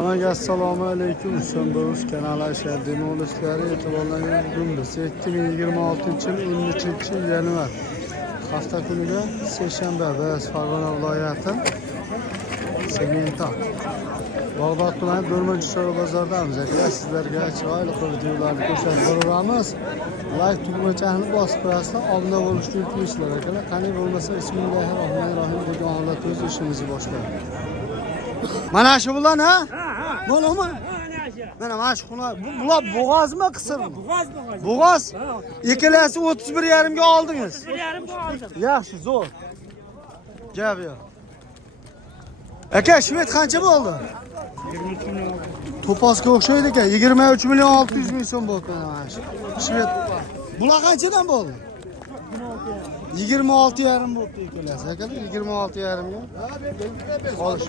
Assalomu alaykum. Usmonboyev kanali Shardima olishlari e'tiborlangan bugun biz 2026-yil 13-yanvar hafta kuniga seshanba biz Farg'ona viloyati Sementon Bog'dod tumani Do'rmonchi bozoridamiz. Sizlarga chiroyli videolarni ko'rsatib boramiz. Like tugmachani bosib qo'yasizlar, obuna bo'lishni unutmaysizlar akalar. Qani bo'lmasa bismillahirrohmanirrohim degan holatda o'z ishimizni boshlaymiz. Mana shu bilan ha? Bo'lmi? Mana shu xuna bular bo'g'ozmi, qisirmi? Bo'g'oz. Ikkalasi 31,5 ga oldingiz. 1,5 ga oldim. Yaxshi, zo'r. Gap yo'q. Aka, shvet qancha bo'ldi? 23 million. Topasga o'xshaydi ekan. 23 million 600 ming so'm bo'ldi mana shu. Shvet. Bular qanchadan bo'ldi? 26,5 bo'ldi ikkalasi. Akalar 26,5 ga. Qolish.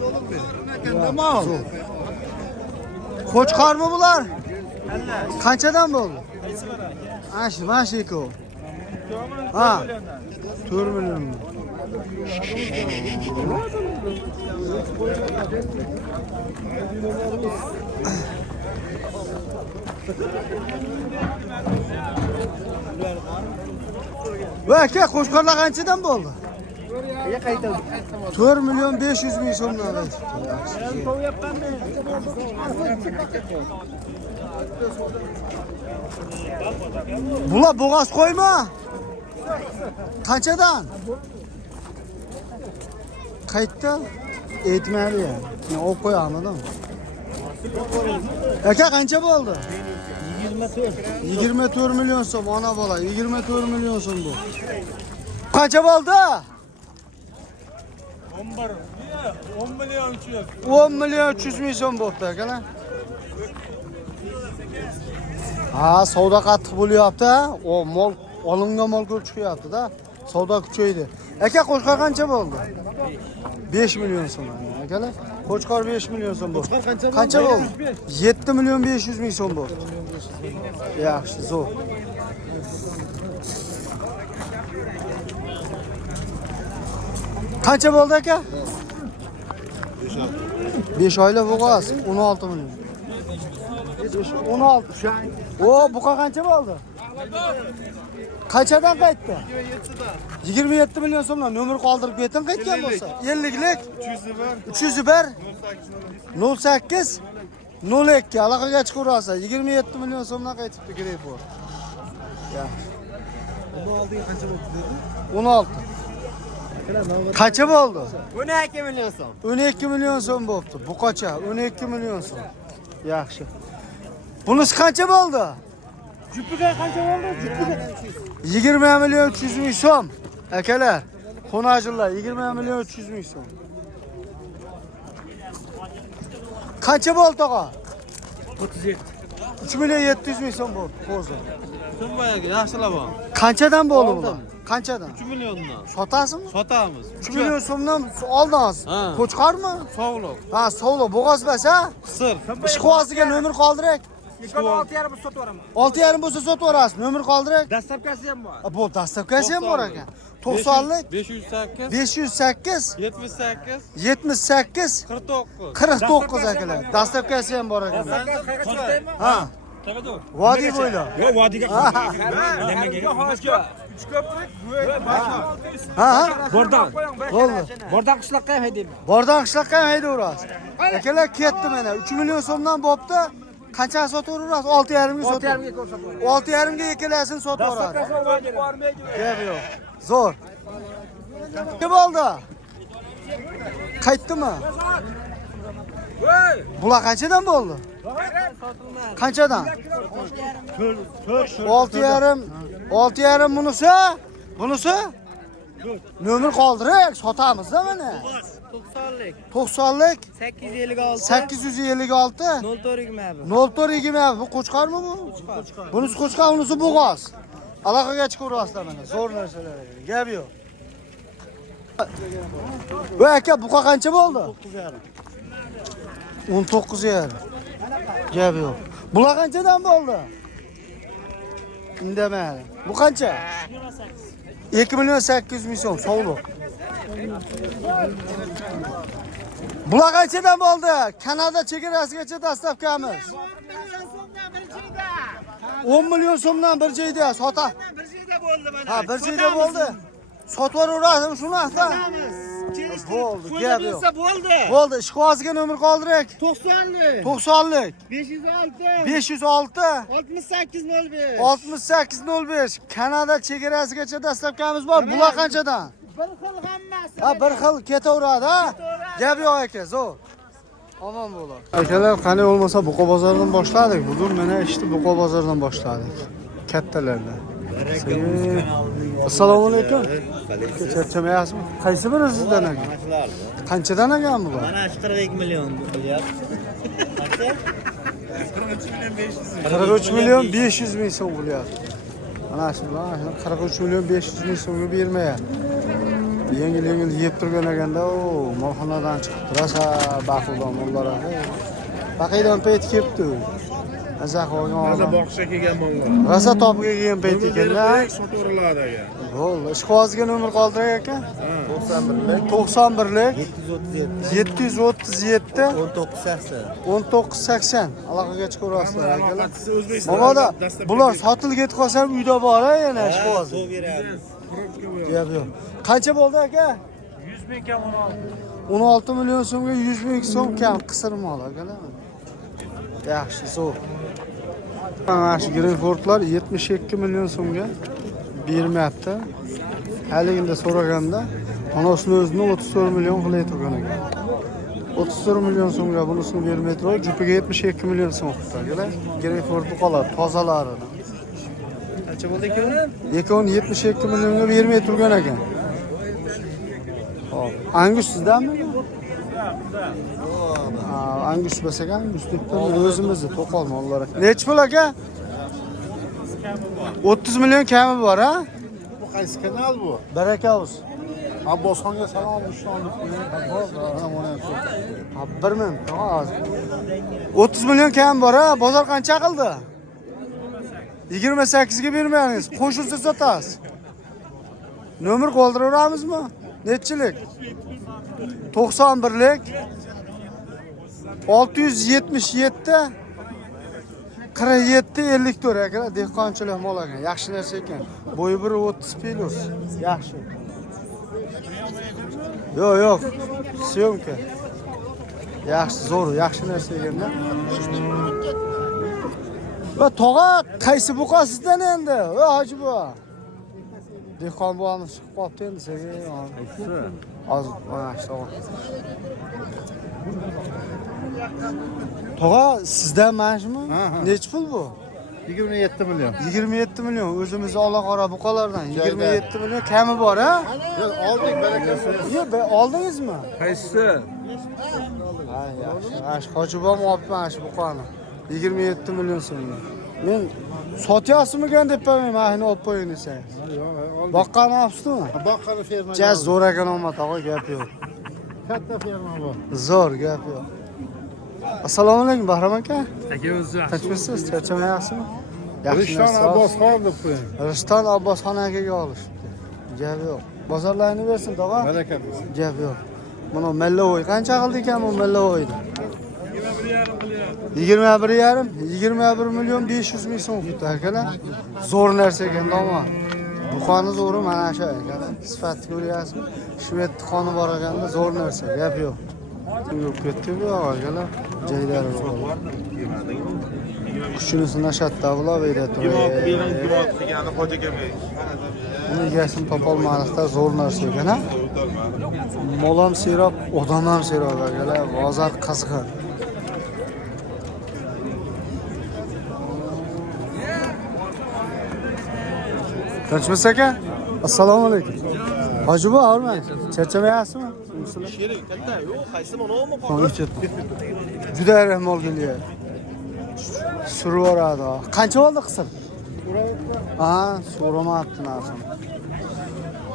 Qo'chqormi bular? Qanchadan bo'ldi? Mana shu ikkovi. Ha. 4 million. Va aka, qo'shqorlar qanchadan bo'ldi? 4 million 500 ming so'mdan aytibdi. Bular bo'g'oz qo'yma. Qanchadan? Qaytda? Aytmadi ya. Men olib qo'yamidim. Aka qancha bo'ldi? 24 million so'm ona bola. 24 million so'm bu. Qancha bo'ldi? 10 million 300. 10 million 300 ming so'm bo'ldi akalar. Ha, savdo qattiq bo'lyapti. O mol olingan mol ko'p chiqyapti-da. Savdo kuchaydi. Aka, qo'shqor qancha bo'ldi? 5 million so'm akalar. Qo'chqor 5 million so'm bo'ldi. Qancha bo'ldi? 7 million 500 ming so'm bo'ldi. Yaxshi, zo'r. Qancha bo'ldi aka? 5 oylik bo'g'oz 16 million. 16. O, buqa qancha bo'ldi? Qanchadan qaytdi? 27 million so'mdan nomer qoldirib ketin qaytgan bo'lsa. 50lik 301 08 02 aloqaga chiqaverasiz. 27 million so'mdan qaytibdi Greyford. Yaxshi. 16 qancha bo'ldi dedi? 16. Qancha bo'ldi? 12 million so'm. 12 million so'm bo'libdi. Buqacha 12 million so'm. Yaxshi. Bunisi qancha bo'ldi? Jupiga qancha bo'ldi? Jupiga 20 million 300 ming so'm. Akalar, xonajillar 20 million 300 ming so'm. Qancha bo'ldi tog'a? 37. 3 million 700 ming so'm bo'ldi. Qo'zi. So'm boyaga yaxshilab ol. Qanchadan bo'ldi bular? Qanchadan? 3 milliondan. Sotasizmi? Sotamiz. 3 million so'mdan oldingiz. Qo'chqormi? Sog'liq. Ha, sog'liq. Bo'g'oz basa? Qisir. Ishqoziga nomer qoldirak. 6,5 bo'lsa sotaveraman. 6,5 bo'lsa sotaverasiz. Nomer qoldirak. Dastlabkasi ham bor. Bu dastavkasi ham bor ekan. 90lik 508 508 78 78 49. 49 akalar. Dastavkasi ham bor ekan. Ha. Vodiy bo'ylab. Yo'q, vodiyga. Ha. Bordan. Bo'ldi. Bordan qishloqqa ham haydayman. Bordan qishloqqa ham haydaverasiz. Akalar ketdi mana. 3 million so'mdan bo'pti. Qancha sotaverasiz? 6,5 ga sotaverasiz. 6,5 ga ikkalasini sotaverasiz. Gap yo'q. Zo'r. Nima bo'ldi? Qaytdimi? Bular qanchadan bo'ldi? Qanchadan? 6,5. 6,5 bunisi? Bunisi? Nomer qoldirak, sotamiz-da mana. 90lik. 90lik 856. 856 0420. 0420. Bu qo'chqormi bu? Bunisi qo'chqor, bunisi bo'g'oz. Aloqaga chiqaverasizlar mana. Zo'r narsalar. Gap yo'q. Va aka, buqa qancha bo'ldi? 19,5. Gap yo'q. Bular qanchadan bo'ldi? Indamadi. Bu qancha? 2 million 800 ming so'm sovliq. Bular qanchadan bo'ldi? Kanada chegarasigacha dastavkamiz. 10 million so'mdan bir joyda sota. Bir joyda bo'ldi mana. Ha, bir joyda bo'ldi. Sotib yuborasizmi shuni haqda? Bo'ldi, gap yo'q. Bo'ldi. Bo'ldi, ishqibozga nomer qoldirak. 90lik. 90lik. 506. 506 6805. 6805 Kanada chegarasigacha dastavkamiz bor. Bular qanchadan? Bir xil hammasi. Ha, bir xil ketaveradi, ha? Gap yo'q aka, zo'r. Omon bo'lar. Akalar, qani bo'lmasa Buqa bozoridan boshladik. Bugun mana ishni Buqa bozoridan boshladik. Kattalarda. Assalomu alaykum. Charchamayapsizmi? Qaysi biri sizdan aka? Qanchadan ekan bular? Mana 42 million bo'lyapti. 43 million 500 ming so'm bo'lyapti. Mana shular 43 million 500 ming so'mga bermayapti. Yengil yeb turgan ekanda, o, molxonadan chiqib turasa, baquvdan mollar. Baqiydan payt kelibdi. Aza qo'ygan. Aza boqishga kelgan mollar. Rosa topiga kelgan payt ekanda. Sotaveriladi aka. Bo'ldi. Ishqibozga nomer qoldirak aka. 91lik 737 1980 aloqaga chiqaverasizlar akalar. Mabodo bular sotilib ketib qolsa ham uyda bor yana ishqiboz. Gap yo'q. Qancha bo'ldi aka? 100 ming kam 16 million so'mga 100 ming so'm kam qisir mol akalar. Yaxshi, zo'r. Mana shu Greenfordlar 72 million so'mga bermayapti. Haligida so'raganda onasini o'zini 34 million qilib turgan ekan. 34 million so'mga bunisini bermay turib, jupiga 72 million so'm qildi akalar. Greenford buqalar tozalari. Qancha bo'ldi ekan? Ekon 72 millionga bermay turgan ekan. Hop, Angus sizdanmi? Ha, Angus bo'lsa ham, Anguslikdan o'zimizni to'qol mollar. Nech pul aka? 30 million kami bor, ha? Bu qaysi kanal bu? Baraka olsun. Abbosxonga salom nishonlik. Ha, 1 ming. 30 million kam bor, ha? Bozor qancha qildi? 28 ga bermaysiz. Qo'shilsa sotasiz. Nomer qoldiraveramizmi? Nechilik? 91lik 677 47 54 aka, dehqonchilik mol ekan. Yaxshi narsa ekan. Bo'yi 1.30 plus. Yaxshi. Yo'q. Syomka. Yaxshi, zo'r, yaxshi narsa ekanda. Va tog'a, qaysi buqa sizdan endi? Va hoji buva. Dehqon buvamiz chiqib qolibdi endi senga. Hozir mana shu. Tog'a, sizdan manshimi? Nech pul bu? 27 million. 27 million. O'zimiz ola-qora buqalardan 27 million kami bor, ha? Yo'q, oldik barakasi. Yo'q, oldingizmi? Qaysi? Ha, yaxshi. Ash Hojibom olibman shu buqani. 27 million so'mga. Men sotyapsizmi deb qo'ymayman, ayni olib qo'ying desangiz. Yo'q, oldik. Boqqani olibsizmi? Boqqani ferma. Jaz zo'r ekan omad, tog'a, gap yo'q. Katta ferma bu. Zo'r gap yo'q. Assalomu alaykum Bahrom aka. Aka o'zi. Tinchmisiz? Charchamayapsizmi? Rishton Abbosxon deb qo'ying. Rishton Abbosxon akaga olishibdi. Gap yo'q. Bozorlarni bersin, tog'a. Baraka bo'lsin. Gap yo'q. Mana Mellavoy qancha qildi ekan bu Mellavoyni? 21,5 21 million 500 ming so'm qildi akalar. Zo'r narsa ekan, tog'a. Buqani zo'ri mana shu akalar. Sifatni ko'ryapsizmi? Shved xoni bor ekanda, zo'r narsa, gap yo'q. Yo'q ketdi-ku akalar. Jaylari bor. Kuchini nashatda bular turadi. Uni egasini topolmadik-da, zo'r narsa ekan, ha? Mol ham serob, odam ham serob akalar. Bozor qiziq. Tinchmisiz aka? Assalomu alaykum. Hoji bu, avrman. Charchamayapsizmi? Sherik katta, yo'q, qaysi monomi? Juda rahmol kelyapti. Survoradi. Qancha bo'ldi qisir? Ha, so'ramabdi narsani.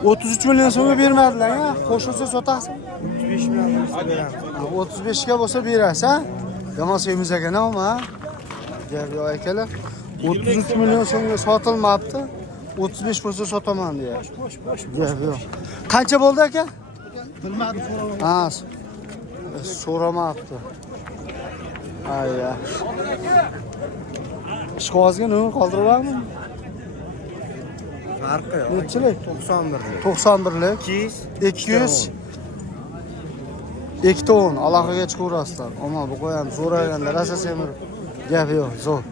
33 million so'mga bermadilar, ha? Qo'shilsa sotasizmi? 35 million beramiz. 35 ga bo'lsa berasiz, ha? Yomon semiz ekan, ha? Gap yo'q akalar. 33 million so'mga sotilmabdi. 35 bo'lsa sotaman deyapti. Gap yo'q. Qancha bo'ldi aka? Bilmadim, so'ramadim. Ha. so'ramabdi. Ay yaxshi. Ishqozga nima qoldiribmi? Farqi yo'q. Nechilik? 91lik. 91lik. 200. 210. Aloqaga chiqaverasizlar. Ammo bu qo'yam so'raganda rosa semir. Gap yo'q, zo'r.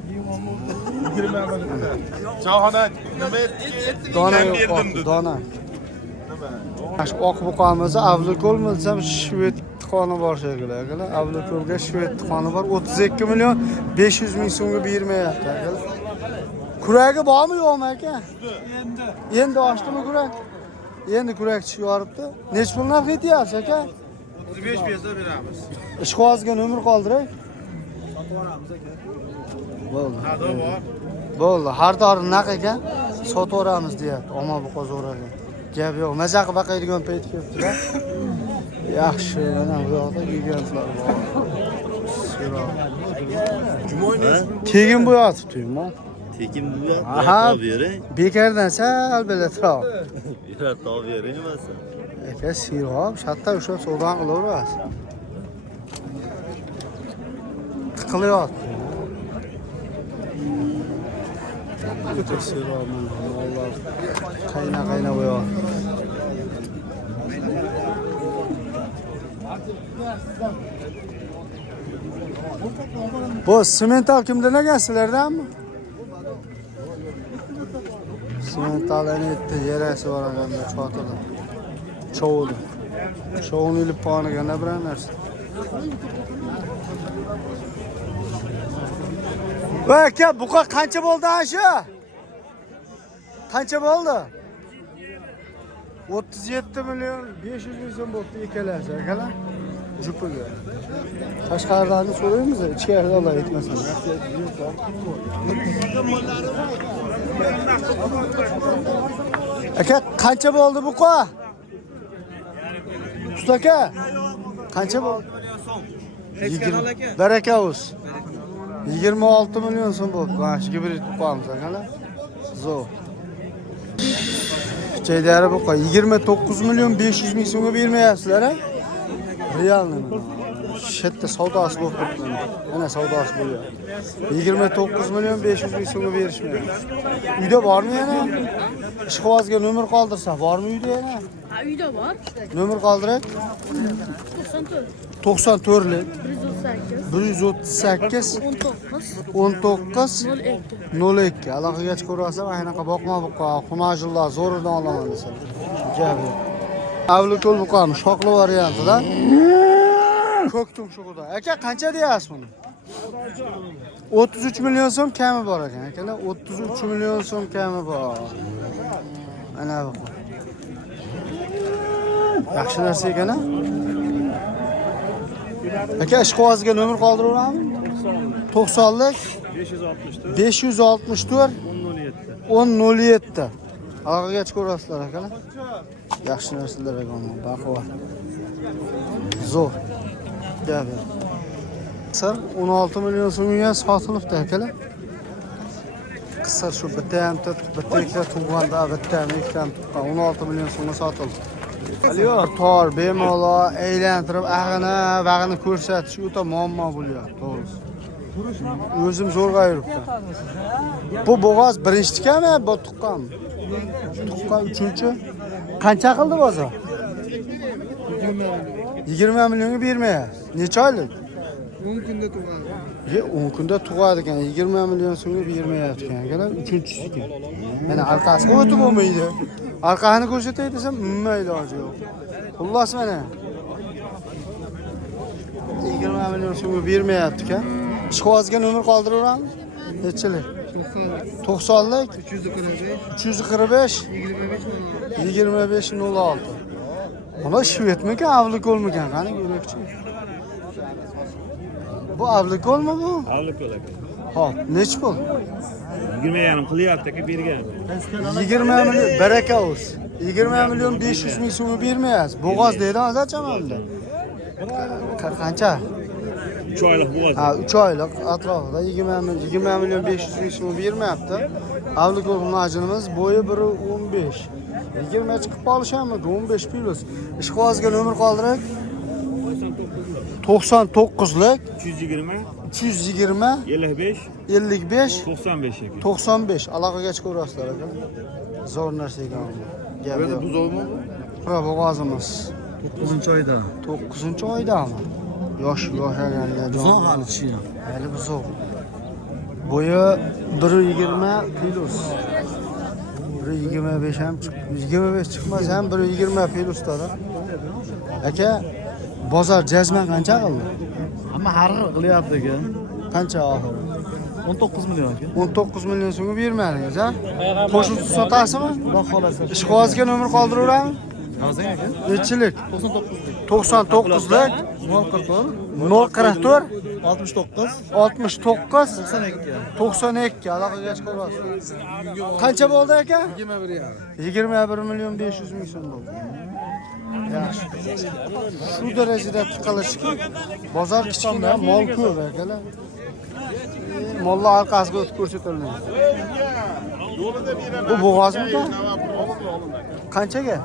Jahona nima etdi? Dona yo'q, dona. Shu oq buqamiz avlikol bilsam shved xoni bor shekilli akalar. Avlikolga shved xoni bor. 32 million 500 ming so'mga bermayapti akalar. Kuragi bormi yo'qmi aka? Endi ochdimi kurak? Endi kurak chiqaribdi. Nech pul narx ketyapsiz aka? 35 pesa beramiz. Ishqozga nomer qoldiray. Bo'ldi. Nado bor. Bo'ldi. Har doim naq ekan. Sotaveramiz deyapti. Ammo bu qo'zo'ragan. Gap yo'q. Maza qilib baqaydigan payt kelibdi-da. Yaxshi, mana bu yoqda gigantlar bor. Tegin bo'yatibdi-mi? Tekin bu Aha. bering. Bekardan sal bilatroq. Birat tov bering emas. Aka sirob, shatta ushlab savdon qilaverasiz. Tiqilyapti. O'ta sirob mollar. Qayna bo'yapti. Bu semental kimdan ekan sizlardanmi? Semental endi yerasi bor ekanda cho'tida. Chovuli. Chovuni ilib qo'yganda bir narsa. Va aka, buqa qancha bo'ldi shu? Qancha bo'ldi? 37 million 500 ming so'm bo'ldi ikkalasi akalar. Jupiga. Tashqaridan so'raymiz, ichkarida olay aytmasin. Aka, qancha bo'ldi buqa? Usta aka, qancha bo'ldi? 20 baraka olsun. 26 milyon so'm bo'ldi. Qancha gibrid qo'yamiz akalar. Zo'r. Cheydari buqa 29 milyon 500 ming so'mga bermayapsizlar, ha? Realni. Shetda savdosi bo'lib turibdi. Mana savdosi bo'lyapti. 29 milyon 500 ming so'mga berishmayapti. Uyda bormi yana? Ishqozga nomer qoldirsa, bormi uyda yana? Ha, uyda bor. Nomer qoldirak? 94 94lik 138 19 02 02. Aloqaga chiqaverasam, aynaqa boqma buqa, xunajillar zo'ridan olaman desa. Gapi. Avlikol buqami, shoqli variantida. Ko'k tumshug'ida. Aka, qancha deyapsiz buni? 33 million so'm kami bor ekan, akalar. 33 million so'm kami bor. Mana bu. Yaxshi narsa ekan-a? Aka, ishqozga nomer qoldiraveramiz? 90lik 564 1007. Aloqaga chiqaverasizlar akalar. Yaxshi narsalar ekan, baquvvat. Zo'r. Gap. Qisir 16 million so'mga sotilibdi akalar. Qisir shu bitta ham bitta ikkita tug'anda, bitta ham ikkita ham 16 million so'mga sotildi. Aliyo, tor bemalol aylantirib, vag'ini ko'rsatish o'ta muammo bo'lyapti, to'g'risi. O'zim zo'rg'a yuribman. Bu bo'g'oz birinchitikami, bu tuqqanmi? Tuqqan 3-chi. Qancha qildi bozor? 20 millionga bermayapsiz. Necha oylik? 10 kunda tug'adi. 10 kunda tug'adi ekan, 20 million so'mga bermayapti ekan, akalar. 3-chisi ekan. Mana orqasiga o'tib bo'lmaydi. Orqani ko'rsatay desam, umuman iloji yo'q. Xullas mana 20 million so'mga bermayapti ekan. Ishqozga nomer qoldiraveramiz? Nechilik? 90lik 345 2506. Mana shvedmikan, avlikolmikan? Qani ko'rakchi. Bu avlikolmi bu? Avlikol aka. Hop, nech pul? 20 yarim qilyapti aka bergan. 20 million baraka olsun. 20 milyon 500 ming so'mga bermayapsiz. Bo'g'oz deydi hozircha mana. Qancha? 3 oylik bo'g'oz. Ha, 3 oylik atrofida 20 milyon 500 ming so'm bermayapti. Avlikol majinimiz bo'yi 1.15. 20 chiqib qolishi ham 15 plus. Ishqozga nomer qoldirak. 99'lik 220, 220 55, 55 95 ekan. 95 aloqaga chiqaverasizlar aka. Zo'r narsa ekan bu. Gap yo'q. Buzovmi? Bura bo'g'ozimiz 9-oyda. 9-oydami? Yosh ekanlar. Buzoq hali kishi. Hali buzoq. Bo'yi 1.20 plus. 1.25 ham 25 chiqmasa ham 1.20 pluslar. Aka, bozor jazman qancha qildi? Hamma har xil qilyapti aka. Qancha oxiri? 19 million aka. 19 million so'mga bermadingiz, ha? Qo'shimsiz sotasizmi? Xudo xolasa. Ishqibozga nomer qoldiraveraman. Yozing aka. Nechilik? 99. 99lik 044 69 69 92. 92 aloqaga chiqaverasiz. Qancha bo'ldi aka? 21 million 500 ming so'm bo'ldi. Yaxshi. Shu darajada tiqilishki, bozor kichkina, mol ko'p akalar. Mollar orqasiga o'tib ko'rsatilmaydi. Bu bo'g'ozmi? Qanchaga?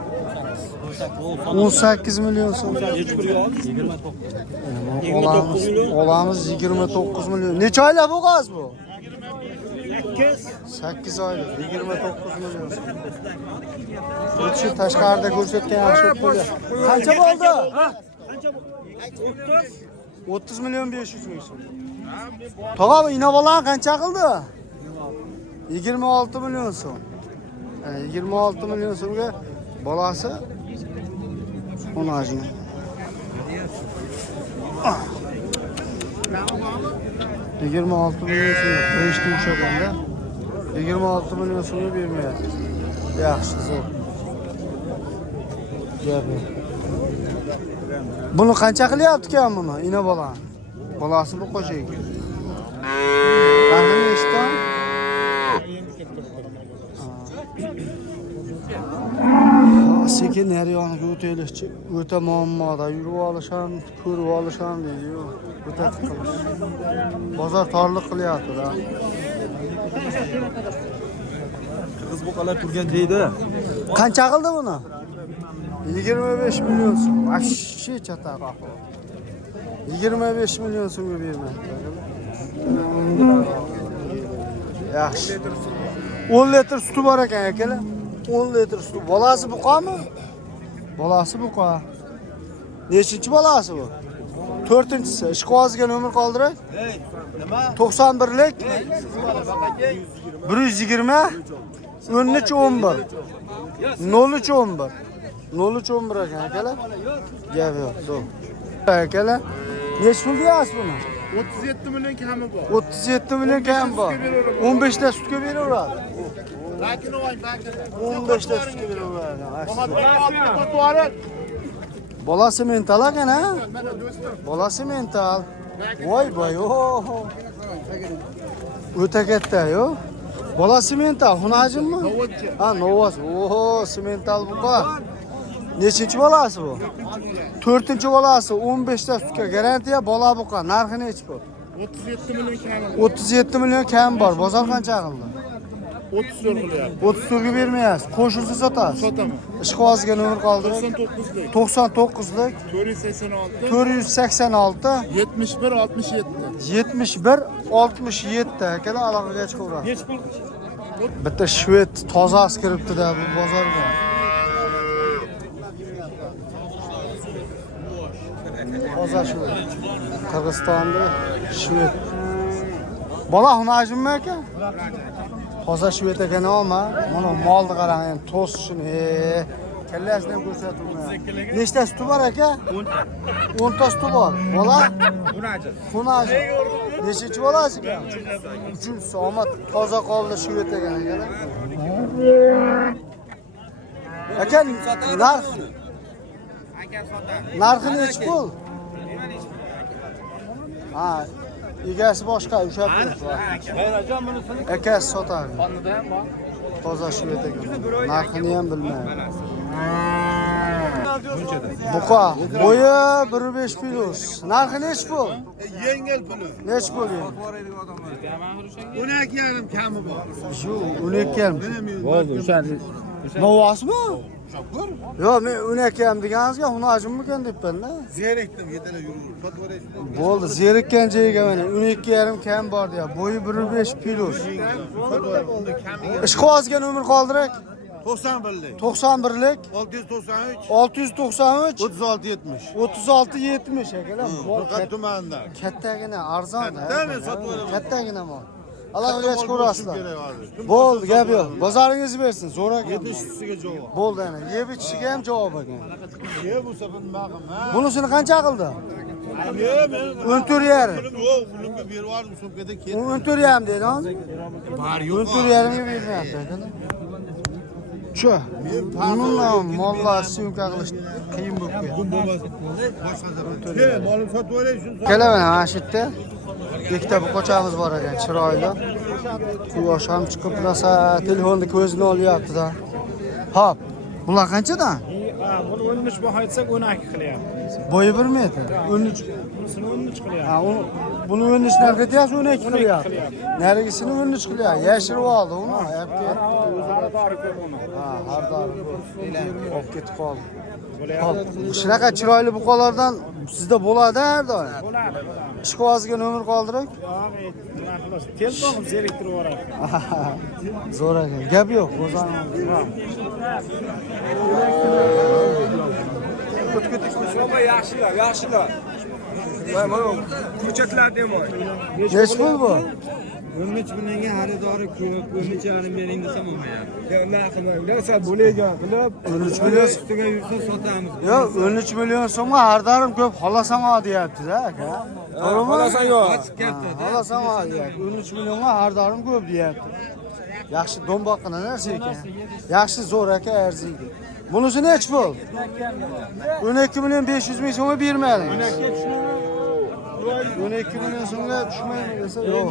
18 million so'm. Olamiz 29 million. Necha oylik bo'g'oz bu? 8 oylik 29 million so'm. Shu tashqarida ko'rsatgan yaxshi bo'ldi. Qancha bo'ldi? 30 million 500 ming so'm. Tog'a bu inovalar qancha qildi? 26 million so'm. 26 million so'mga bolasi onajini. 26 million so'm. Besh tushaganda 26 million so'mga bermayapti. Yaxshi, zo'r. Gapi. Buni qancha qilyapti-kan buni? Inovalar. Bolasi bu qo'sha ekan. Qani nechta? Sekin nariyoniga o'taylikchi. O'ta muammoda yurib olisham, ko'rib olisham deydi-yu. O'ta qiqilish. Bozor torliq qilyapti-da. Qiz buqalar turgan joyda. Qancha qildi buni? 25 million so'm. Vashshi chatoq. 25 million so'mga bermoqda. Yaxshi. 10 litr suti bor ekan akalar. 10 litr suti. Bolasi buqami? Bolasi buqa. Nechinchi bolasi bu? 4-inchisi. Ishqibozga nomer qoldiray. Nima? 91lik 120 1311 0311 0311 ekan akalar. Gap yo'q, zo'r. Akalar, nech pul deyapsiz buni? 37 million kami bor. 37 million kam bor. 15 ta sutga beraveradi. 15 ta sutga beraveradi. Bolasi mental ekan, ha? Bolasi mental. Voy, o'ta katta-yu. Bolasi mental, xunajimmi? Ha, novas. Oho, simental buqa. Nechinchi bolasi bu? 4-chi bolasi 15 ta sutga garantiya bola buqa. Narxi nech bu? 37 million kami. 37 million kam bor. Bozor qancha qildi? 34 qilyapti. 34 ga bermayapsiz. Qo'shilsa sotasiz. Sotaman. Ishqibozga nomer qoldi. 99lik 99lik 486 486 71 67. 71 67 akalar aloqaga chiqaveradi. Bitta shved tozasi kiribdi-da bu bozorga. Toza shved. Qirg'izistonda shved. Bola xunajimmi aka? Toza shved ekan ama, mana molni qarang, endi to'sishini, kallasini ham ko'rsatilmayapti. Nechta suti bor aka? 10 ta suti bor. Bola? Xunajim. Nechinchi bolasi ekan? 3-chi omad toza qoldi shved ekan akalar. Aka, narxi nech pul? Ha, egasi boshqa, o'sha pul. Akasi sotadi. Toza shved ekan. Narxini ham bilmayman. Buqa, bo'yi 1.5 plus. Narxi nech pul? Yengil puli. Nech pul? 12,5 kami bor. Shu 12 ham. Bo'ldi, o'sha Novasmi? Yo, men 12 ham deganingizga hunajimmikan debman-da. Ziyrektim yetene yürür. Fatva Bo'ldi, zerikkan joyiga mana 12,5 kam bor deya. Bo'yi 1.5 plus. Ishqozga nomer qoldirak. 91'lik. 91lik 693. 693 36 70. 36 70 akalar. Fakat tumanda. Kattagina arzon. Kattami, sotib olaman. Kattagina mol. Allohga shukr ko'rasizlar. Bo'ldi, gap yo'q. Bozoringizni bersin, zo'r ekan. 70'siga javob. Bo'ldi ana. Yeb ichishga ham javob ekan. Ye bu sefer mağım ha. Bunisini qancha qildi? Ye men. 14,5. Yo'q, pulimga berib yubordim, sumkada ketdi. 14,5 dedi hozir. Bar yo'q. 14,5 ga bermayapti akalar. Chu. Bundan mollar syomka qilish qiyin bo'lib ketdi. Bu bo'lmas. Boshqa zaman. Ye, molim sotib olay shuni. Kelaman mana shu yerda. Ikkita buqochamiz bor ekan, chiroyli. Quyosh ham chiqib tursa, telefonni ko'zini olyapti-da. Hop. Bular qanchadan? Buni 13 baho aytsak 12 qilyapti. Bo'yi 1 metr. 13. Bunisini 13 qilyapti. Ha, buni 13 dan ketyapti, 12 qilyapti. Narigisini 13 qilyapti. Yashirib oldi uni. Xaridori ko'p uni. Ha, har doim. Olib ketib qoldi. Hop, shunaqa chiroyli buqalardan sizda bo'ladi har doim. Bo'ladi. Ishqozga nomer qoldirak. Nima qilasiz? Telefonim zeriktirib yuboradi. Zo'r ekan. Gap yo'q, o'zan. Yaxshilar, yaxshilar. Mana ko'chatlar demoy. Nech pul bu? 13 millionga xaridori ko'p, 13,5 bering desam olmayapti. Ya nima qilmayman, desa bo'lagan qilib 13 million ustiga yursa sotamiz. Yo'q, 13 million so'mga har doim ko'p xolasang ol deyapti-da aka. To'g'rimi? Xolasang yo'q. Xolasang ol deyapti. 13 millionga har doim ko'p deyapti. Yaxshi domboqqina narsa ekan. Yaxshi zo'r aka arziydi. Bunisi nech pul? 12 million 500 ming so'mga bermadingiz. 12 million so'mga tushmaymi desa yo'q.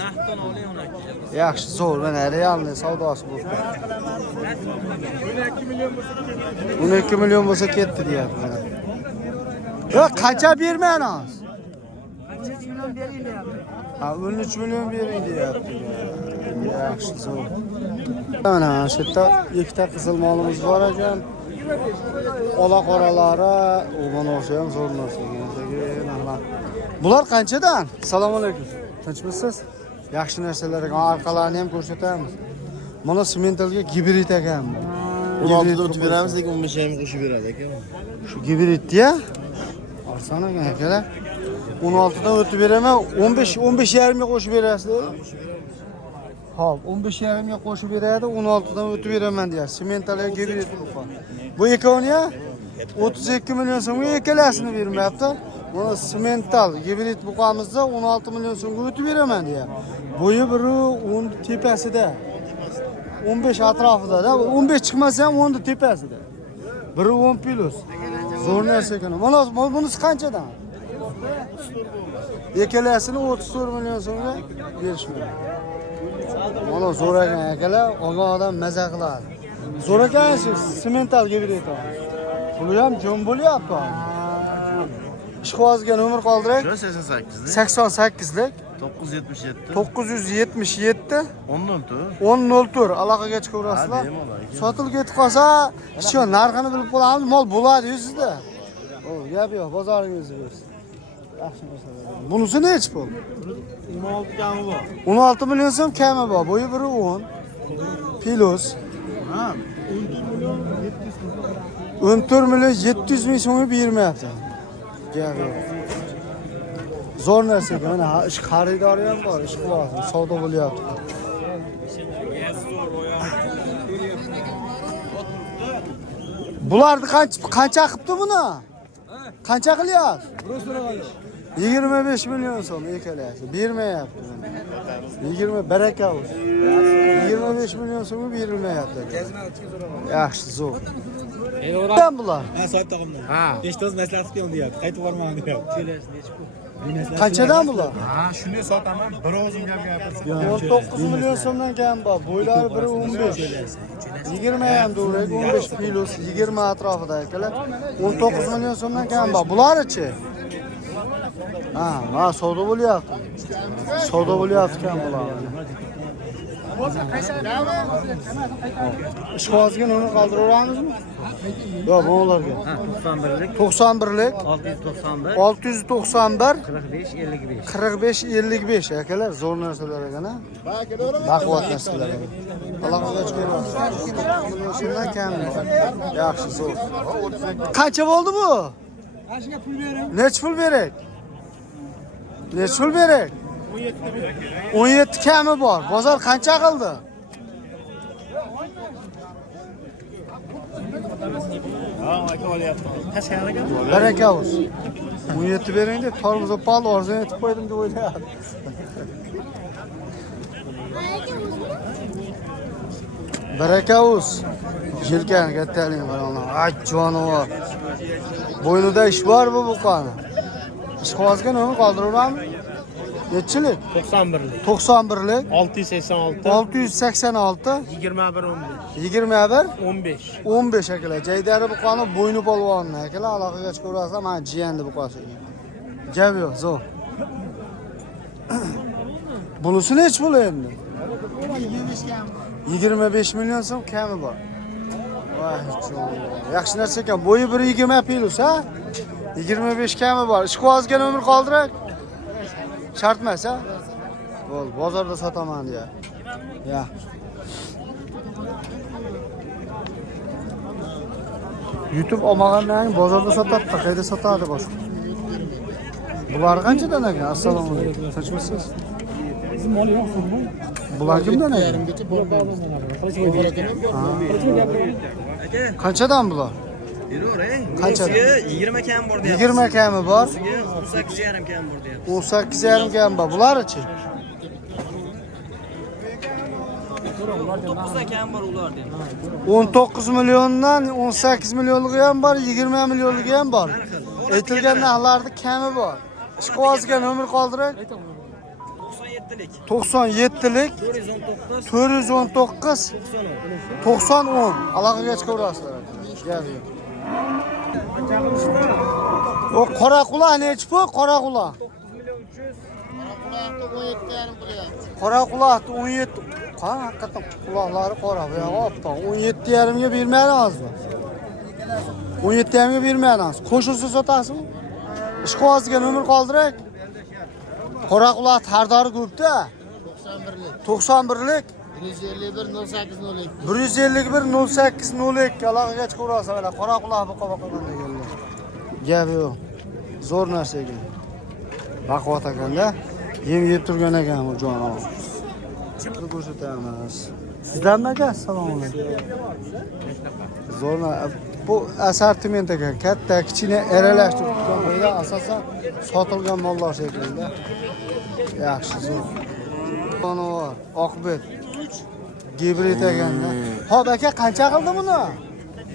Naqddan oling 12. Yaxshi, zo'r, mana realniy savdosi bu. 12 million bo'lsa ketdi deyapti. Yo'q, qancha bermaysiz? 13 million bering deyapti. Ha, 13 million bering deyapti. Yaxshi, zo'r. Mana shu yerda ikkita qizil molimiz bor ekan. Ola qoralari, o'g'onosi ham zo'r narsa. Bular qanchadan? Assalomu alaykum. Tinchmisiz? Yaxshi narsalar ekan, orqalarini ham ko'rsatamiz. Mana sementalga gibrid ekan. 16 o'tib beramiz, lekin 15 ham qo'shib beradi ekan. Shu gibridga arzon ekan akalar. 16 dan o'tib beraman, 15 ga qo'shib berasiz. Hop, 15,5 ga qo'shib beradi, 16 dan o'tib beraman deyapti. Sementalga gibrid bu. Bu ekoni 32 million so'mga ikkalasini bermayapti. Mana semental gibrid buqamizda 16 million so'mga o'tib beraman deyapti. Bo'yi 1.10 tepasida. 15 atrofida, 15 chiqmasa ham 10 tepasida. 1.10 plus. Zo'r narsa ekan. Mana bunisi qanchadan? Ikkalasini 34 million so'mga berishmoqda. Mana zo'r ekan akalar, olgan odam maza qiladi. Zo'r ekan shu semental gibrid. Puli ham jo'n bo'lyapti. Ishqozga nomer qoldirak. 88lik. 88lik 977. 977 10 10.04 aloqaga chiqaverasizlar. Sotilib ketib qolsa, hech kim narxini bilib qolamiz, mol bo'ladi sizda. O, gap yo'q, bozoringizni bersin. Yaxshi narsalar. Bunisi nech pul? 16 kami bor. 16 million so'm kami bor. Bo'yi 1.10 plus. Ha, 14 million 700 ming so'mga bermayapti. Gap yo'q. Zo'r narsa ekan. Mana ish xaridori ham bor, ish qilyapti, savdo bo'lyapti. Bularni qancha qilibdi buni? Qancha qilyapti? 25 million so'm ekalasi. Bermayapti. 20 baraka bo'lsin. 25 million so'mga berilmayapti. Yaxshi, zo'r. Nima bular? Ha, soat taqimdan. Ha. Eshitoz maslahat qilgan deyapti. Qaytib borman deyapti. Qanchadan bular? Ha, shuni sotaman. Bir o'zim gap gapirsin. 19 million so'mdan kam bor. Bo'ylari 1.15. 20 ham dollar, 15 plus 20 atrofida akalar. 19 million so'mdan kam bor. Bular-chi? Ha, savdo bo'lyapti. Savdo bo'lyapti kam bular. Ishqozgan uni qoldiraveramizmi? Yo'q, bolalarga. 91lik 91lik 691 691 45 55. 45 55 akalar zo'r narsalar ekan ha. Baquvvat narsalar ekan. Allohga shukr. Shundan kam. Yaxshi zo'r. Qancha bo'ldi bu? Ashiga pul bering. Nech pul berak? Nech pul berak? 17 kami bor. Bozor qancha qildi? Baraka olsun. 17 bering deb tormoz opal arzon etib qo'ydim deb o'ylayapti. Baraka olsun. Yelkan kattaling qaranglar. Ay jonivor. Bo'ynida ish bor bu qani. Ish qozgan uni qoldiramiz. Nechilik? 91lik 91lik 686 686 21 21 15. 15 akalar. Jaydari bu qoni bo'yni polvonni akalar. Aloqaga chiqaversa, men jiyanni bu qasi. Gap yo'q, zo'r. Bunisi nech pul endi? 25 million so'm kami bor. Voy, yaxshi narsa ekan. Bo'yi 1.20 plus, ha? 25 kami bor. Ishqozgan umr qoldirak. Shart emas, ha? Bo'l, bozorda sotaman deya. Ya. YouTube olmagandan bozorda sotadi, qayerda sotadi boshqa. Bular qanchadan ekan? Assalomu alaykum. Tinchmisiz? Bular kimdan ekan? Qanchadan bular? Qanchadan? 20 kam bor deyapti. 20 kami bor. 18,5 kam bor deyapti. 18,5 kami bor. Bular-chi? 9 kam bor ular deyapti. 19 milliondan 18 millionligi ham bor, 20 millionligi ham bor. Aytilgan narxlarda kami bor. Ishqozgan umr qoldirak 97lik 97lik 419 90 10 aloqaga chiqaverasizlar. Gap yo'q. O qora quloq nechi pul? Qora quloq. Qora quloq 17. Qani haqiqatan quloqlari qora, bu yoq oppoq. 17,5 ga bermayapsizmi? 17,5 ga bermayapsiz. Qo'shilsa sotasizmi? Ishqozgan umr qoldirak. Qora quloq tardori ko'p-da. 91lik 151 08 02 aloqaga chiqaverasizlar. Qora quloq boqa-boqadan deganlar. Gap yo'q. Zo'r narsa ekan. Baquvvat ekanda. Yem yeb turgan ekan bu jonivor. Chiqib ko'rsatamiz. Sizdan aka, assalomu alaykum. Zo'r bu assortiment ekan. Katta, kichkina aralashtirib turgan bo'yda asosan sotilgan mollar shekilda. Yaxshi, zo'r. Jonivor, oqbet. Gibrid ekanda. Xo'p aka, qancha qildi buni?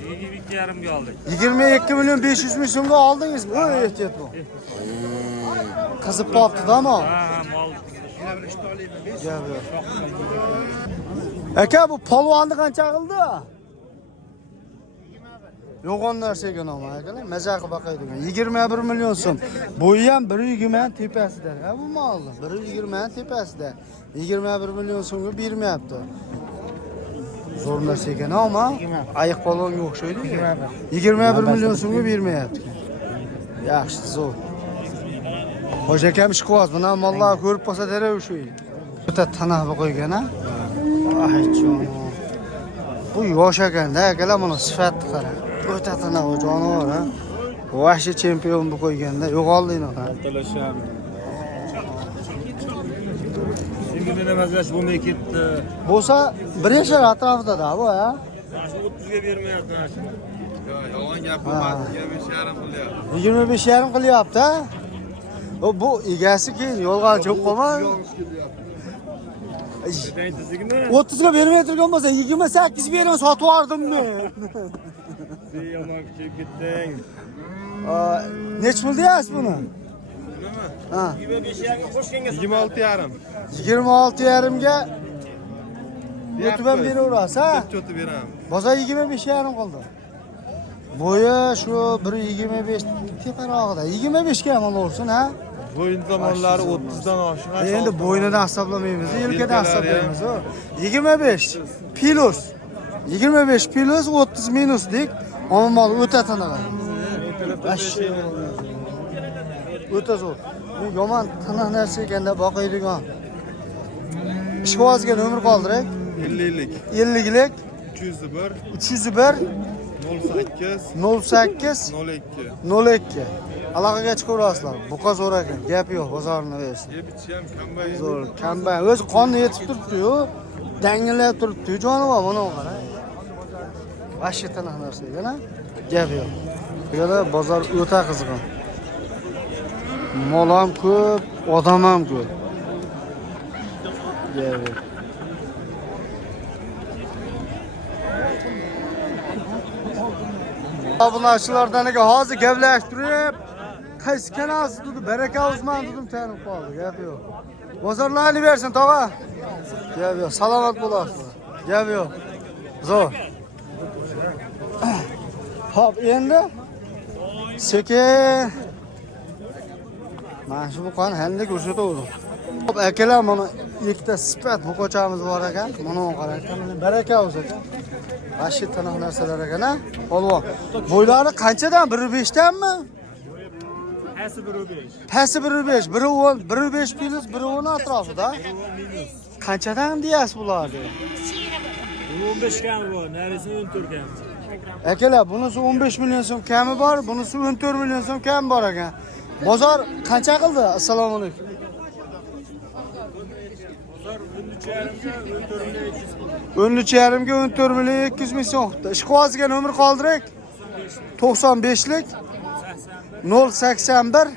22,5 ga oldik. 22 million 500 ming so'mga oldingizmi? Voy, ehtiyot bu. Qizib qolibdi-da mo. Ha, mol. Aka bu polvonni qancha qildi? Yo'g'on narsa ekan ama akalar, maza qilib boqaydigan. 21 million so'm. Bo'yi ham 120 tepasida. Ha bu molni 120 tepasida. 21 million so'mga bermayapti. Zo'r narsa ekan ama ayiq polvonga o'xshaydi. 21 million so'mga bermayapti. Yaxshi, zo'r. Hoca akam ish qilyapti. Buni mollar ko'rib qolsa dara o'shaydi. Bitta tanaxni qo'ygan ha. Ay jon. Bu yosh ekanda, akalar buni sifatni qara. O'ta tanaxni jonivor ha. Vahshiy chempion bu qo'yganda yo'qoldinglar ha. Talasham. Endi mazasi bo'lmay ketdi. Bo'lsa 1 yashar atrofida-da bu ha. 30 ga bermayapti. Yolg'on gap bo'lmadi. 25,5 qilyapti. 25,5 qilyapti ha. Bu egasi keyin yolg'onchi qolma. 30 ga bermay turgan bo'lsa 28 bering sotib yubordimmi? Yomon kuchib ketding. Nech pul deyapsiz buni? Ha. 25,5 ga qo'shganga 26,5. 26,5 ga YouTube ham beraverasiz ha? Chotib beraman. Bozor 25,5 qildi. Bo'yi shu 1.25 teparog'ida. 25 ga ham olsin ha? Bo'yin tomonlari 30dan oshiq. Endi bo'ynidan hisoblamaymiz, yelkadan hisoblaymiz. 25 plus 25 plus 30 minus dik. Omon o'ta tanaqa. O'ta zo'r. Bu yomon tiniq narsa ekanda boqaydigan. Ishqibozga nomer qoldirak. 50lik, 50lik 301, 301 08, 08 02. 02. Aloqaga chiqaverasizlar. Buqa zo'r ekan. Gap yo'q, bozorni bersin. Yebichi ham kambay. Zo'r, kambay. O'z qonni yetib turibdi-yu. Dangillab turibdi, jonivor mana qara. Vashshi tiniq narsa ekan-a? Gap yo'q. Bu yerda bozor o'ta qiziq. Mol ham ko'p, odam ham ko'p. Gap yo'q. Obunachilardan hozir gaplashtirib, qaysi kanalsiz dedi, baraka uzman dedim, tanib qoldi. Gap yo'q. Bozorlarni bersin, tog'a. Gap yo'q, salomat bo'lasizlar. Gap yo'q. Zo'r. Hop, endi sekin. Mana shu buqani hamda ko'rsatdim. Hop, akalar, mana ikkita sifat buqochamiz bor ekan. Mana qarang, mana baraka o'z ekan. Vashshi tiniq narsalar ekan-a? Polvon. Bo'ylari qanchadan? 1.5 danmi? Pasi 1.5. Pasi 1.5, 1.10, 1.5 plus 1.10 atrofida. Qanchadan deyasiz bularni? 15 kam bor, narisi 14 kam. Akalar, bunisi 15 million so'm kami bor, bunisi 14 million so'm kami bor ekan. Bozor qancha qildi? Assalomu alaykum. Bozor 13,5 13,5 ga 14 million 200 ming so'm qildi. Ishqibozga nomer qoldirak. 95lik 081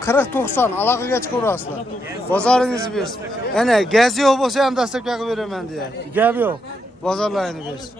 4090 aloqaga chiqaverasizlar. Bozoringizni bersin. Ana gaz yo'q bo'lsa ham dastlabki qilib beraman deyapti. Gap yo'q. Bozorlarini bersin.